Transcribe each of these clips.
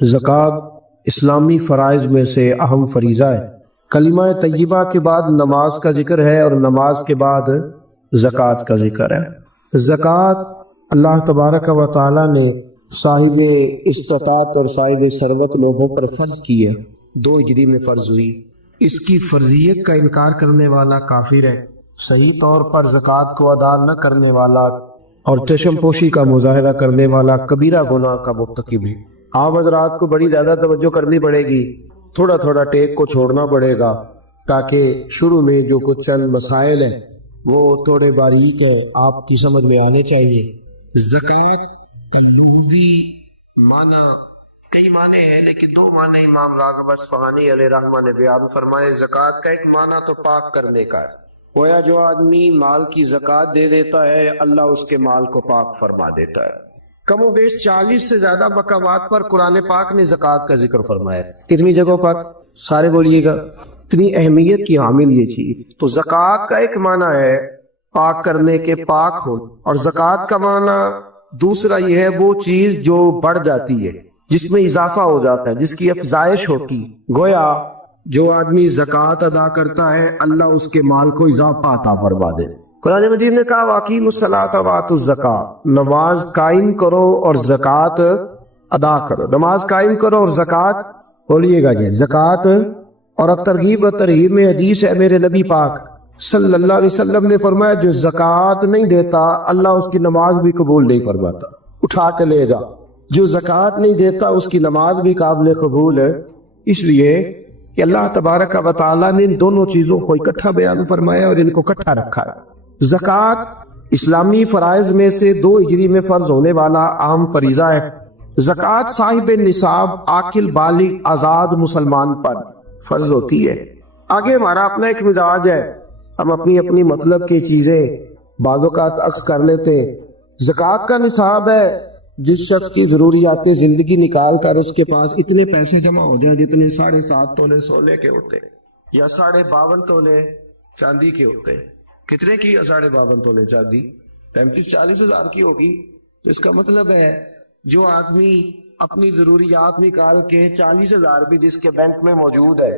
زکوٰۃ اسلامی فرائض میں سے اہم فریضہ ہے۔ کلمہ طیبہ کے بعد نماز کا ذکر ہے اور نماز کے بعد زکوٰۃ کا ذکر ہے۔ زکوٰۃ اللہ تبارک و تعالی نے صاحب استطاعت اور صاحب ثروت لوگوں پر فرض کی ہے، 2 ہجری میں فرض ہوئی۔ اس کی فرضیت کا انکار کرنے والا کافر ہے، صحیح طور پر زکوٰۃ کو ادا نہ کرنے والا اور چشم پوشی کا مظاہرہ کرنے والا کبیرہ گناہ کا مرتکب ہے۔ آپ حضرات کو بڑی زیادہ توجہ کرنی پڑے گی، تھوڑا تھوڑا ٹیک کو چھوڑنا پڑے گا، تاکہ شروع میں جو کچھ چند مسائل ہیں وہ تھوڑے باریک ہیں، آپ کی سمجھ میں آنے چاہیے۔ زکوٰۃ کا لغوی معنی کئی معنی ہیں، لیکن 2 معنی امام راغب اصفہانی علیہ رحمہ نے بیان فرمائے۔ زکوٰۃ کا ایک معنی تو پاک کرنے کا ہے، گویا جو آدمی مال کی زکوٰۃ دے دیتا ہے اللہ اس کے مال کو پاک فرما دیتا ہے۔ کم و بیش 40 سے زیادہ مقامات پر قرآن پاک نے زکوٰۃ کا ذکر فرمایا ہے۔ کتنی جگہوں پر؟ سارے بولیے گا۔ اتنی اہمیت کی حامل یہ چیز۔ تو زکوٰۃ کا ایک معنی ہے پاک کرنے کے، پاک ہو، اور زکوٰۃ کا معنی دوسرا یہ ہے وہ چیز جو بڑھ جاتی ہے، جس میں اضافہ ہو جاتا ہے، جس کی افزائش ہوتی۔ گویا جو آدمی زکوٰۃ ادا کرتا ہے اللہ اس کے مال کو اضافہ عطا فرما دے۔ قرآن مجید نے کہا وَأَقِیمُوا الصَّلَاةَ وَآتُوا الزَّکَاةَ، نماز قائم کرو اور زکوٰۃ ادا کرو۔ نماز قائم کرو اور زکوٰۃ، بولیے گا جی، زکوٰۃ۔ اور اب ترغیب و ترہیب میں حدیث ہے، میرے نبی پاک صلی اللہ علیہ وسلم نے فرمایا جو زکوٰۃ نہیں دیتا اللہ اس کی نماز بھی قبول نہیں فرماتا۔ اٹھا کے لے جا، جو زکوٰۃ نہیں دیتا اس کی نماز بھی قابل قبول ہے، اس لیے کہ اللہ تبارک و تعالیٰ نے ان دونوں چیزوں کو اکٹھا بیان فرمایا اور ان کو اکٹھا رکھا ہے۔ زکوٰۃ اسلامی فرائض میں سے 2 ہجری میں فرض ہونے والا اہم فریضہ ہے۔ زکوٰۃ صاحب نصاب عاقل بالغ آزاد مسلمان پر فرض ہوتی ہے۔ آگے ہمارا اپنا ایک مزاج ہے، ہم اپنی اپنی مطلب کی چیزیں بعض اوقات عکس کر لیتے ہیں۔ زکوٰۃ کا نصاب ہے جس شخص کی ضروریات زندگی نکال کر اس کے پاس اتنے پیسے جمع ہو جائیں جتنے 7.5 تولے سونے کے ہوتے ہیں یا 52.5 تولے چاندی کے ہوتے ہیں۔ کتنے کی؟ 52.5 تولے چاندی 35-40 ہزار کی ہوگی۔ تو اس کا مطلب ہے جو آدمی اپنی ضروریات نکال کے 40 ہزار بھی جس کے بینک میں موجود ہے،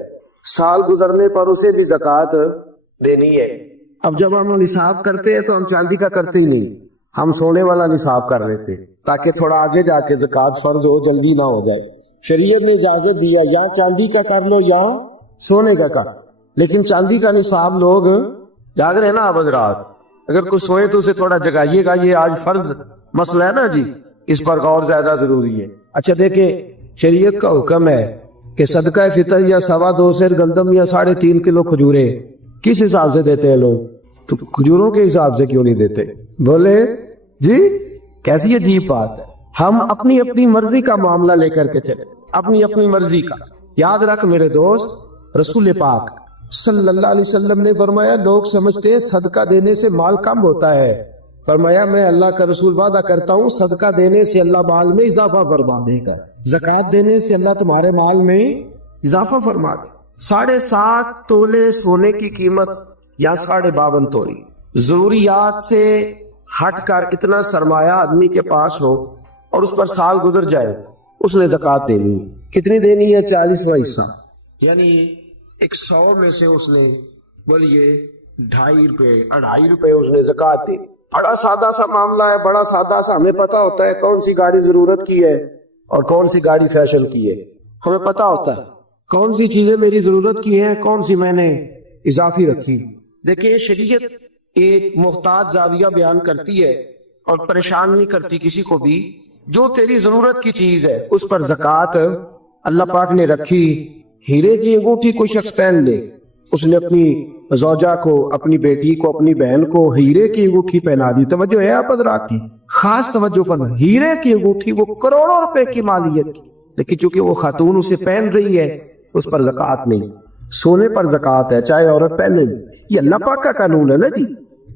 سال گزرنے پر اسے بھی زکوٰۃ دینی ہے۔ اب جب ہم نصاب کرتے ہیں تو ہم چاندی کا کرتے ہی نہیں، ہم سونے والا نصاب کر لیتے تاکہ تھوڑا آگے جا کے زکوٰۃ فرض ہو، جلدی نہ ہو جائے۔ شریعت نے اجازت دیا یا چاندی کا کر لو یا سونے کا کر، لیکن چاندی کا نصاب لوگ جاگ رہے ہیں نا۔ اب حضرات اگر کوئی سوئے تو اسے تھوڑا جگائیے گا، یہ آج فرض مسئلہ ہے نا جی، اس پر غور زیادہ ضروری ہے۔ اچھا دیکھیں، شریعت کا حکم ہے کہ صدقہ فطر یا 2.25 سیر گندم یا 3.5 کلو کھجورے کس حساب سے دیتے ہیں لوگ؟ تو کھجوروں کے حساب سے کیوں نہیں دیتے؟ بولے جی، کیسی عجیب بات ہے۔ ہم اپنی اپنی مرضی کا معاملہ لے کر کے چلے، اپنی اپنی مرضی کا۔ یاد رکھ میرے دوست، رسول پاک صلی اللہ علیہ وسلم نے فرمایا لوگ سمجھتے ہیں صدقہ دینے سے مال کم ہوتا ہے، فرمایا میں اللہ کا رسول وعدہ کرتا ہوں صدقہ دینے سے اللہ مال میں اضافہ فرما دے گا، زکوٰۃ دینے سے اللہ تمہارے مال میں اضافہ فرما دے۔ 7.5 تولے سونے کی قیمت یا 52.5 تولی، ضروریات سے ہٹ کر اتنا سرمایہ آدمی کے پاس ہو اور اس پر سال گزر جائے، اس نے زکوٰۃ دینی ہے۔ کتنی دینی ہے؟ 40واں حصہ، یعنی 100 میں سے اس نے بولیے 2.5 روپے 2.5 روپے اس نے زکوٰۃ دی۔ بڑا سادہ سا معاملہ ہے، بڑا سادہ سا۔ ہمیں پتا ہوتا ہے کون سی گاڑی ضرورت کی ہے اور کون سی گاڑی فیشن کی ہے، ہمیں پتا ہوتا ہے کون سی چیزیں میری ضرورت کی ہیں، کون سی میں نے اضافی رکھی۔ دیکھیں شریعت ایک محتاط زاویہ بیان کرتی ہے اور پریشان نہیں کرتی کسی کو بھی۔ جو تیری ضرورت کی چیز ہے اس پر زکوٰۃ اللہ پاک نے رکھی۔ ہیرے کی انگوٹھی کوئی شخص پہن لے، اس نے اپنی زوجہ کو، اپنی بیٹی کو، اپنی بہن کو ہیرے کی انگوٹھی پہنا دی۔ توجہ ہے آپ حضرات کی؟ خاص توجہ فرما، ہیرے کی انگوٹھی وہ کروڑوں روپے کی مالیت کی، لیکن چونکہ وہ خاتون اسے پہن رہی ہے اس پر زکوٰۃ نہیں۔ سونے پر زکوٰۃ ہے چاہے عورت پہنے، یہ اللہ پاک کا قانون ہے نا جی،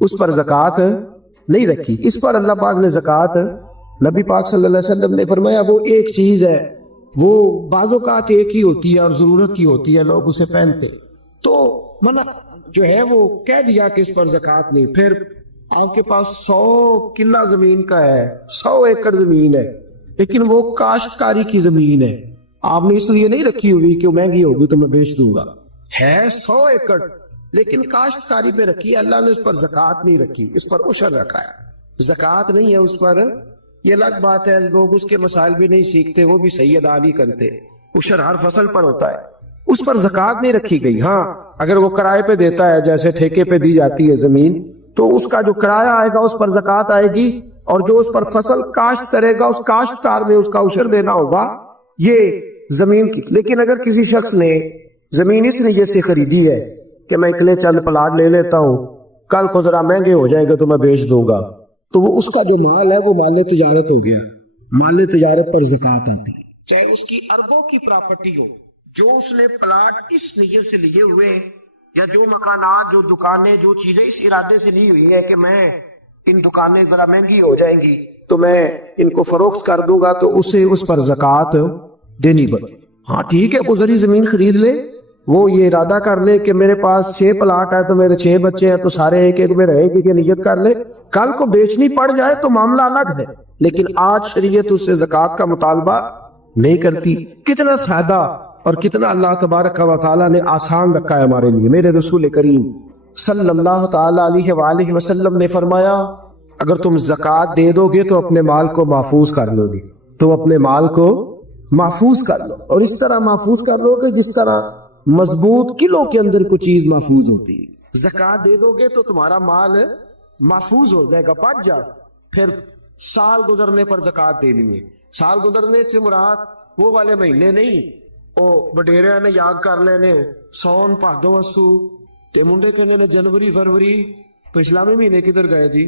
اس پر زکوٰۃ نہیں رکھی۔ اس پر اللہ پاک نے زکوٰۃ، نبی پاک صلی اللہ علیہ وسلم نے فرمایا وہ ایک چیز ہے، وہ بعض اوقات ایک ہی ہوتی ہے اور ضرورت کی ہوتی ہے، لوگ اسے پہنتے، تو منع جو ہے وہ کہہ دیا کہ اس پر زکوٰۃ نہیں۔ پھر آپ کے پاس 100 کلہ زمین کا ہے، 100 ایکڑ زمین ہے، لیکن وہ کاشتکاری کی زمین ہے، آپ نے اس لیے نہیں رکھی ہوئی کہ مہنگی ہوگی تو میں بیچ دوں گا. ہے 100 ایکڑ لیکن کاشتکاری پہ رکھی ہے, اللہ نے اس پر زکوٰۃ نہیں رکھی, اس پر عشر رکھا ہے. زکوٰۃ نہیں ہے اس پر, یہ الگ بات ہے. لوگ اس کے مسائل بھی نہیں سیکھتے, وہ بھی صحیح ادا نہیں کرتے. عشر ہر فصل پر ہوتا ہے, اس پر زکوٰۃ نہیں رکھی گئی. ہاں اگر وہ کرائے پہ دیتا ہے, جیسے ٹھیکے پہ دی جاتی ہے زمین, تو اس کا جو کرایہ آئے گا اس پر زکوٰۃ آئے گی, اور جو اس پر فصل کاشت کرے گا اس کاشتکار میں اس کا عشر دینا ہوگا, یہ زمین کی. لیکن اگر کسی شخص نے زمین اس نیت سے خریدی ہے کہ میں اتنے چند پلاٹ لے لیتا ہوں, کل کو ذرا مہنگے ہو جائیں گے تو میں بیچ دوں گا, تو وہ اس کا جو مال ہے وہ مال تجارت ہو گیا. مال تجارت پر زکوٰۃ آتی ہے, چاہے اس کی اربوں کی پراپرٹی ہو. جو اس نے پلاٹ اس نیت سے لیے ہوئے, یا جو مکانات, جو دکانیں, جو چیزیں اس ارادے سے لی ہوئی ہے کہ میں ان دکانیں ذرا مہنگی ہو جائیں گی تو میں ان کو فروخت کر دوں گا, تو اسے اس پر زکوٰۃ دینی پڑے. ہاں ٹھیک ہے, وہ ذری زمین خرید لے, وہ یہ ارادہ کر لے کہ میرے پاس 6 پلاٹ ہے تو میرے 6 بچے ہیں تو سارے ایک ایک میں رہے گی, کہ نیت کر لے. کل کو بیچنی پڑ جائے تو معاملہ الگ ہے, لیکن آج شریعت اس سے زکوٰۃ کا مطالبہ نہیں کرتی. کتنا سادہ اور کتنا اللہ تبارک و تعالیٰ نے آسان رکھا ہے ہمارے لیے. میرے رسول کریم صلی اللہ تعالی علیہ وآلہ وسلم نے فرمایا, اگر تم زکوٰۃ دے دو گے تو اپنے مال کو محفوظ کر لو گے. تم اپنے مال کو محفوظ کر لو, اور اس طرح محفوظ کر لو کہ جس طرح مضبوط قلعوں کے اندر کوئی چیز محفوظ ہوتی ہے. زکوٰۃ دے دو گے تو تمہارا مال محفوظ ہو جائے گا, بچ جائے. پھر سال گزرنے پر زکوٰۃ دینی ہے. سال گزرنے سے مراد وہ والے مہینے نہیں, او وڈیرے نے یاد کر لینے سون بھادو اسو تے منڈے کہنے نے جنوری فروری, تو اسلامی مہینے کدھر گئے جی.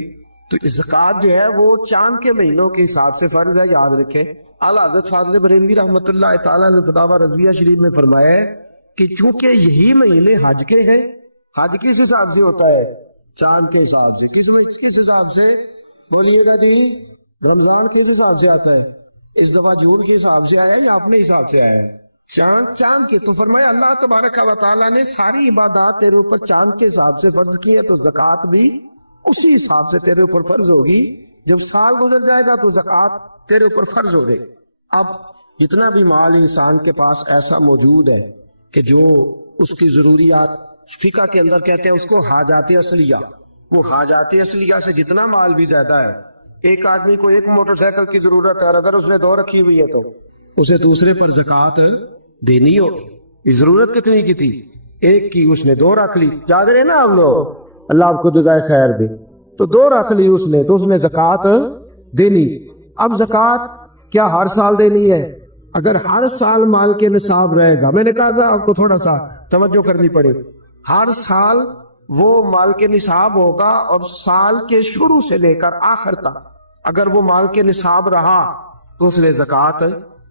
تو زکوٰۃ جو ہے وہ چاند کے مہینوں کے حساب سے فرض ہے, یاد رکھیں. اعلیٰ حضرت فاضل بریلوی رحمۃ اللہ تعالیٰ نے فتاوی رضویہ شریف میں فرمایا ہے کہ چونکہ یہی مہینے حج کے ہیں, حج کس حساب سے ہوتا ہے؟ چاند کے حساب سے. کس حساب سے بولیے گا جی؟ رمضان کس حساب سے آتا ہے؟ اس دفعہ جون کے حساب سے آیا یا اپنے حساب سے آیا ہے؟ چاند کے. تو فرمایا اللہ تبارک و تعالیٰ نے ساری عبادات تیرے اوپر چاند کے حساب سے فرض کی ہے, تو زکوٰۃ بھی اسی حساب سے تیرے اوپر فرض ہوگی. جب سال گزر جائے گا تو زکوٰۃ تیرے اوپر فرض ہو گئی. اب جتنا بھی مال انسان کے پاس ایسا موجود ہے کہ جو اس کی ضروریات, فقہ کے اندر کہتے ہیں اس کو حاجات اصلیہ, وہ حاجات اصلیہ سے جتنا مال بھی زیادہ ہے. ایک آدمی کو ایک موٹر سائیکل کی ضرورت ہے, اگر اس نے 2 رکھی ہوئی ہے تو اسے دوسرے پر زکوٰۃ دینی ہو. ضرورت کتنی کی تھی؟ ایک کی, اس نے 2 رکھ لی. یاد رہے نا ہم لوگ, اللہ آپ کو جزائے خیر دے, تو 2 رکھ لی اس نے, تو اس نے زکوٰۃ دینی. اب زکوٰۃ کیا ہر سال دینی ہے؟ اگر ہر سال مال کے نصاب رہے گا, میں نے کہا تھا آپ کو تھوڑا سا توجہ کرنی پڑے, ہر سال وہ مال کے نصاب ہوگا, اور سال کے شروع سے لے کر آخر تک اگر وہ مال کے نصاب رہا تو اس نے زکوٰۃ.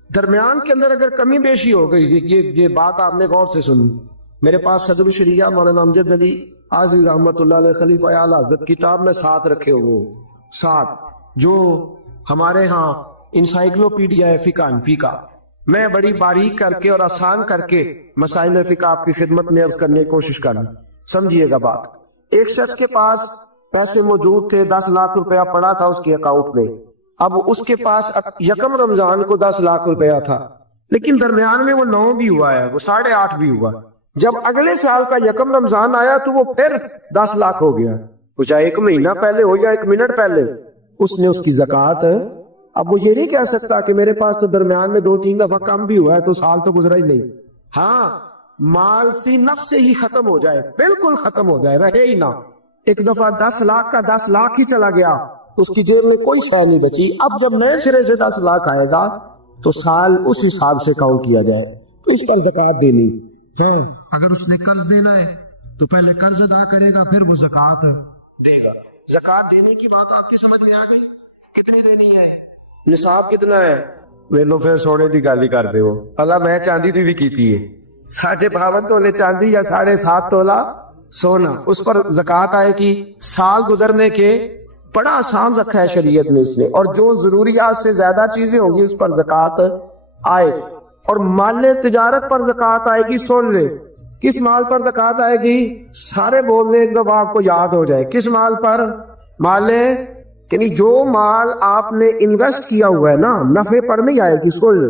درمیان کے اندر اگر کمی بیشی ہو گئی, یہ بات آپ نے غور سے سنی. میرے پاس حزب شریعہ مولانا امجد علی اعظمی رحمۃ اللہ علیہ خلیفہ اعلیٰ حضرت کتاب میں 7 رکھے ہوئے, 7 جو ہمارے ہاں انسائکلوپیڈیا ہے فقہ حنفی کا. میں بڑی باریک کر کے اور آسان کر کے مسائل فقہ آپ کی خدمت میں عرض کرنے کی کوشش کروں, سمجھیے گا بات. ایک شخص کے پاس پیسے موجود تھے, 10 لاکھ روپیہ پڑا تھا اس کے اکاؤنٹ میں. اب اس کے پاس یکم رمضان کو 10 لاکھ روپیہ تھا, لیکن درمیان میں وہ 9 بھی ہوا ہے, وہ 8.5 بھی ہوا. جب اگلے سال کا یکم رمضان آیا تو وہ پھر 10 لاکھ ہو گیا, چاہے 1 مہینہ پہلے ہو یا 1 منٹ پہلے. اس نے اس کی زکوٰۃ. اب وہ یہ نہیں کہہ سکتا کہ میرے پاس تو درمیان میں 2-3 دفعہ کم بھی ہوا ہے تو سال تو گزرا ہی نہیں. ہاں مال فی نفس سے ہی ختم ہو جائے, بالکل ختم ہو جائے, رہے ہی نہ. ایک دفعہ 10 لاکھ کا 10 لاکھ ہی چلا گیا, اس کی جیب میں کوئی شے نہیں بچی. اب جب نئے سرے سے 10 لاکھ آئے گا تو سال اس حساب سے کاؤنٹ کیا جائے, تو اس پر زکوٰۃ دینی ہے. اگر اس نے قرض دینا ہے تو پہلے قرض ادا کرے گا, پھر وہ زکوٰۃ دے گا. زکوٰۃ دینے کی بات آپ کی سمجھ میں آ گئی؟ کتنی دینی ہے؟ نصاب کتنا ہے؟ ویلو پھر سونے دی گل ہی کر دے. اللہ میں چاندی دی بھی کیتی ہے, 52.5 تولے چاندی یا 7.5 تولا سونا, اس پر زکوٰۃ آئے گی. سال گزرنے کے بڑا آسان رکھا ہے شریعت میں اس نے, اور جو ضروریات سے زیادہ چیزیں ہوں گی اس پر زکوٰۃ آئے. اور مال تجارت پر زکوٰۃ آئے گی. سن لے کس مال پر زکوٰۃ آئے گی, سارے بول دیں ایک دفعہ آپ کو یاد ہو جائے. کس مال پر؟ مال یعنی جو مال آپ نے انویسٹ کیا ہوا ہے نا, نفع پر نہیں آئے گی. سن لے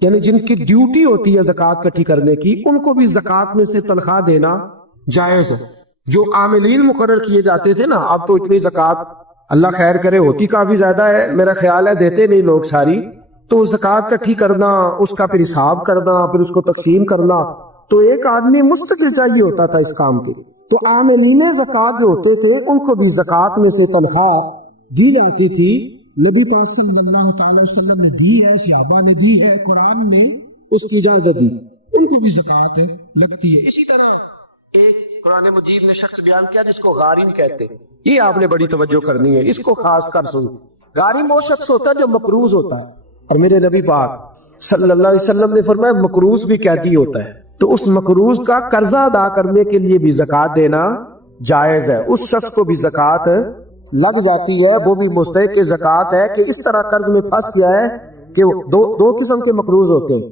یعنی جن کی ڈیوٹی ہوتی ہے زکوٰۃ اکٹھی کرنے کی، ان کو بھی زکوٰۃ میں سے تنخواہ دینا جائز ہے۔ جو عاملین مقرر کیے جاتے تھے نا، اب تو اتنی زکوٰۃ اللہ خیر کرے ہوتی کافی زیادہ ہے، میرا خیال ہے دیتے نہیں لوگ ساری، تو زکوٰۃ اکٹھی کرنا، اس کا پھر حساب کرنا، پھر اس کو تقسیم کرنا، تو ایک آدمی مستقل چاہیے ہوتا تھا اس کام کے۔ تو عاملین زکوٰۃ جو ہوتے تھے ان کو بھی زکوٰۃ میں سے تنخواہ دی جاتی تھی۔ نبی پاک صلی اللہ تعالی وسلم نے دی ہے، صحابہ نے دی ہے، قرآن نے اس کی اجازت دی، ان کو بھی زکوٰۃ لگتی ہے۔ اسی طرح ایک قرآن مجید نے شخص بیان کیا جس کو غارم کہتے ہیں، یہ آپ نے بڑی توجہ کرنی ہے، اس کو خاص کر سن۔ غارم وہ شخص ہوتا ہے جو مقروض ہوتا ہے، اور میرے نبی پاک صلی اللہ علیہ وسلم نے فرمایا مقروض بھی قیدی ہوتا ہے، تو اس مقروض کا قرضہ ادا کرنے کے لیے بھی زکوٰۃ دینا جائز ہے، اس شخص کو بھی زکوٰۃ لگ جاتی ہے، وہ بھی مستحق زکوٰۃ ہے۔ کہ اس طرح قرض میں پھنس گیا ہے کہ دو قسم کے مقروض ہوتے ہیں،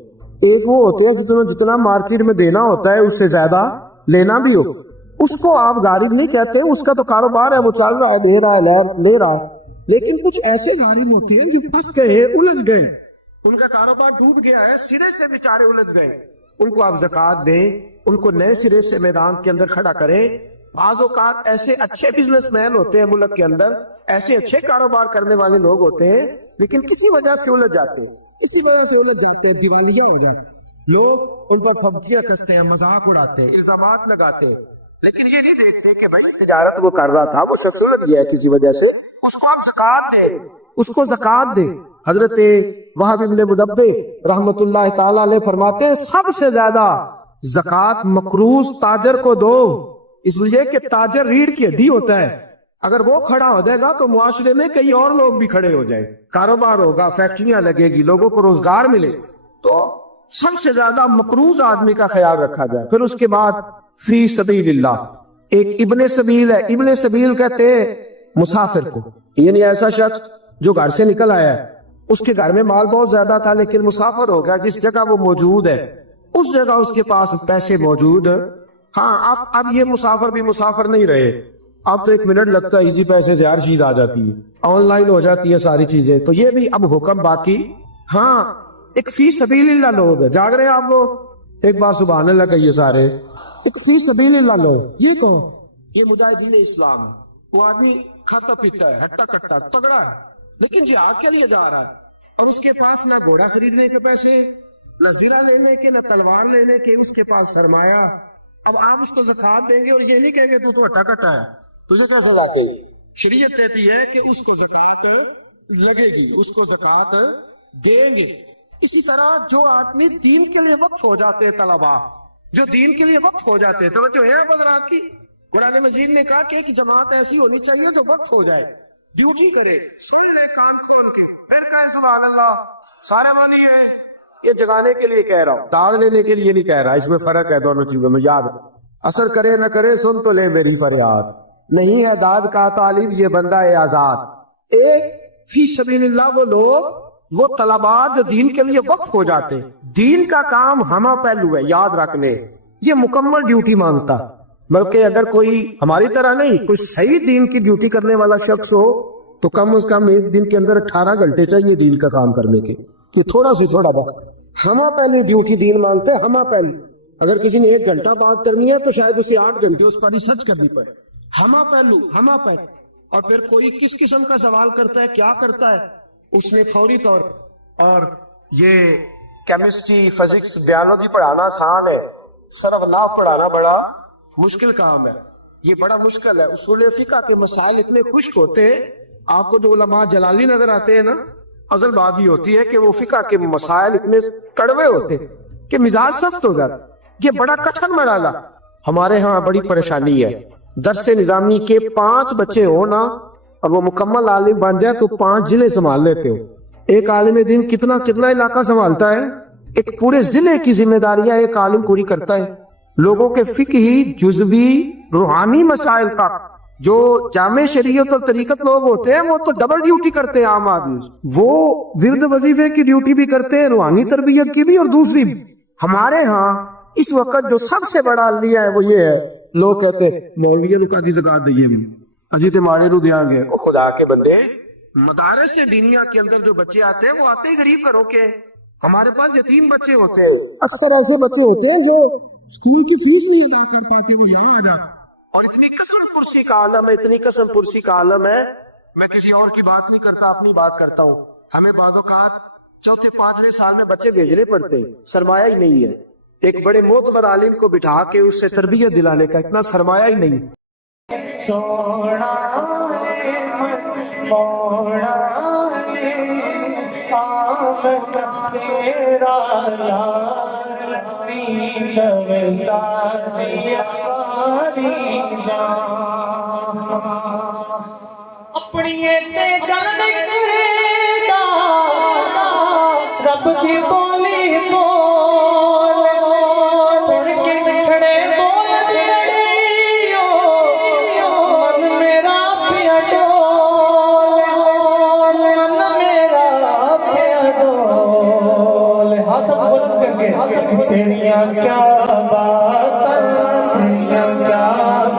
ایک وہ ہوتے ہیں جتنا مارکیٹ میں دینا ہوتا ہے اس سے زیادہ لینا بھی ہو، اس کو آپ غارم نہیں کہتے، اس کا تو کاروبار ہے، وہ چل رہا ہے، دے رہا ہے، لے رہا ہے۔ لیکن کچھ ایسے غارم ہوتے ہیں جو پھنس گئے، الجھ گئے، ان کا کاروبار ڈوب گیا ہے، سرے سے بیچارے الجھ گئے، ان کو آپ زکوٰۃ دیں، ان کو نئے سرے سے میدان کے اندر کھڑا کریں۔ بعض اوقات ایسے اچھے بزنس مین ہوتے ہیں ملک کے اندر، ایسے اچھے کاروبار کرنے والے لوگ ہوتے ہیں، لیکن کسی وجہ سے الجھ جاتے ہیں، اسی وجہ سے الجھ جاتے ہیں، دیوالیہ ہو جاتے ہیں، لوگ ان پر پھبتیاں کستے ہیں، مذاق اڑاتے ہیں، الزامات لگاتے ہیں، لیکن یہ نہیں دیکھتے کہ بھائی تجارت وہ کر رہا تھا، وہ شخص الجھ گیا ہے کسی وجہ سے، اس کو آپ زکوٰۃ دیں، اس کو زکوٰۃ دیں۔ حضرت وہب ابن منبہ رحمۃ اللہ تعالی علیہ فرماتے ہیں سب سے زیادہ زکوٰۃ مقروض تاجر کو دو، اس لیے کہ تاجر ریڑھ کی ہڈی ہوتا ہے، اگر وہ کھڑا ہو جائے گا تو معاشرے میں کئی اور لوگ بھی کھڑے ہو جائیں، کاروبار ہوگا، فیکٹریاں لگے گی، لوگوں کو روزگار ملے، تو سب سے زیادہ مقروض آدمی کا خیال رکھا جائے۔ پھر اس کے بعد فی سبیل اللہ، ایک ابن سبیل ہے، ابن سبیل کہتے ہیں مسافر کو، یعنی ایسا شخص جو گھر سے نکل آیا ہے، اس کے گھر میں مال بہت زیادہ تھا لیکن مسافر ہو گیا، جس جگہ وہ موجود ہے اس جگہ اس کے پاس پیسے موجود، ہاں اب یہ مسافر بھی مسافر نہیں رہے، اب تو ایک منٹ لگتا ہے، ایزی پیسے سے ہر چیز آ جاتی ہے، آن لائن ہو جاتی ہے ساری چیزیں، تو یہ بھی اب حکم باقی۔ ہاں ایک فی سبیل اللہ لوگ جاگ رہے ہیں آپ لوگ، ایک بار سبحان اللہ کہیے سارے، ایک فی سبیل اللہ لوگ، یہ کون؟ یہ مجاہدین اسلام ہے، وہ آدمی کھاتا پیتا ہے، ہٹا کٹا تگڑا ہے، لیکن جہاد کے لیے جا رہا ہے، اور اس کے پاس نہ گھوڑا خریدنے کے پیسے، نہ زرہ لینے کے، نہ تلوار لینے کے، اس کے پاس سرمایہ۔ اب آپ اس کو زکوٰۃ دیں گے اور یہ نہیں کہیں گے تو ہٹا کٹا ہے، تجھے کیا سزا دے گی؟ شریعت کہتی ہے کہ اس کو زکوٰۃ لگے گی، اس کو زکوٰۃ دیں گے۔ اسی طرح جو آدمی دین کے لیے وقف ہو جاتے ہیں، طلباء جو دین کے لیے وقف ہو جاتے ہیں، توجہ ہے حضرات کی، قرآن مجید نے کہا کہ ایک جماعت ایسی ہونی چاہیے جو وقف ہو جائے، ڈیوٹی کرے، سن لے کان کھول کے، پھر کہے سبحان اللہ، سارے مانی ہے۔ یہ جگانے کے لیے کہہ رہا ہوں، داڑ لینے کے لیے نہیں کہہ رہا، اس میں فرق ہے دونوں چیزوں میں، یاد اثر کرے نہ کرے سن تو لے میری فریاد، نہیں ہے داد کا طالب یہ بندہ ہے آزاد۔ ایک فی سبیل اللہ وہ لوگ، وہ طلباء جو دین کے لیے وقف ہو جاتے، دین کا کام ہمہ پہلو ہے، یاد رکھ لے، یہ مکمل ڈیوٹی مانگتا، بلکہ اگر کوئی ہماری طرح نہیں، کوئی صحیح دین کی ڈیوٹی کرنے والا شخص ہو تو کم از کم ایک دن کے اندر 18 گھنٹے چاہیے دین کا کام کرنے کے، کہ تھوڑا سے تھوڑا وقت ہمہ پہلے ڈیوٹی دین مانگتے ہیں، ہمہ پہلے۔ اگر کسی نے 1 گھنٹہ بات کرنی ہے تو شاید اسے 8 گھنٹے اس پر ریسرچ کرنی پڑے، ہمہ پہلو، ہمہ پہلو۔ اور پھر کوئی کس قسم کا سوال کرتا ہے، کیا کرتا ہے، اس نے فوری طور، اور یہ کیمسٹری، فزکس، بیالوجی پڑھانا آسان ہے، صرف لا پڑھانا بڑا مشکل کام ہے، یہ بڑا مشکل ہے۔ اصول فقہ کے مسائل اتنے خشک ہوتے ہیں، آپ کو جو علماء جلالی نظر آتے ہیں نا، اصل بات یہ ہوتی ہے کہ وہ فقہ کے مسائل اتنے کڑوے ہوتے کہ مزاج سخت ہو جاتا، یہ بڑا کٹھن مرحلہ۔ ہمارے ہاں بڑی پریشانی ہے، درس نظامی کے 5 بچے ہو نا اور وہ مکمل عالم بن جائے تو 5 ضلع سنبھال لیتے ہو۔ ایک عالم دین کتنا علاقہ سنبھالتا ہے، ایک پورے ضلع کی ذمہ داریاں ایک عالم پوری کرتا ہے، لوگوں کے فقہی، جزوی، روحانی مسائل تک۔ جو جامع شریعت اور طریقت لوگ ہوتے ہیں وہ تو ڈبل ڈیوٹی کرتے ہیں، عام آدمی وہ ورد وظیفے کی ڈیوٹی بھی کرتے ہیں، روحانی تربیت کی بھی اور دوسری بھی۔ ہمارے ہاں اس وقت جو سب سے بڑا علیہ ہے وہ یہ ہے، لوگ کہتے ہیں مولویوں کو آدھی زکات دئیے بھی اجی تمہارے رو دیا گے، خدا کے بندے، مدارس دینیا کے اندر جو بچے آتے ہیں وہ آتے ہی غریب گھروں کے، ہمارے پاس یتیم بچے ہوتے ہیں، اکثر ایسے بچے ہوتے ہیں جو اسکول کی فیس نہیں ادا کر پاتے، وہ یہاں آ جاتے اور اتنی قسم پرسی کا عالم ہے، اتنی قسم پرسی کا عالم ہے. میں کسی اور کی بات نہیں کرتا، اپنی بات کرتا ہوں. ہمیں بعض اوقات چوتھے پانچویں سال میں بچے بھیجنے پڑتے ہیں، سرمایہ ہی نہیں ہے. ایک بڑے معتبر عالم کو بٹھا کے اس سے تربیت دلانے کا اتنا سرمایہ ہی نہیں. سونا موڑا آمد تیرا یار نیلو سادی ہماری جان اپنی تے گل کرے گا رب دی بولی بول سن کے کھڑے بول دڑیو من میرا پیا ڈول من میرا پیا ڈول ہاتھ بلند کر کے تیریاں کیا باتاں تیریاں کیا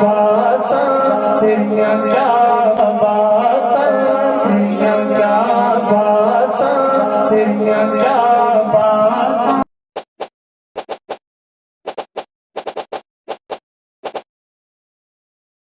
باتاں تیریاں کیا باتاں تیریاں کیا باتاں تیریاں کیا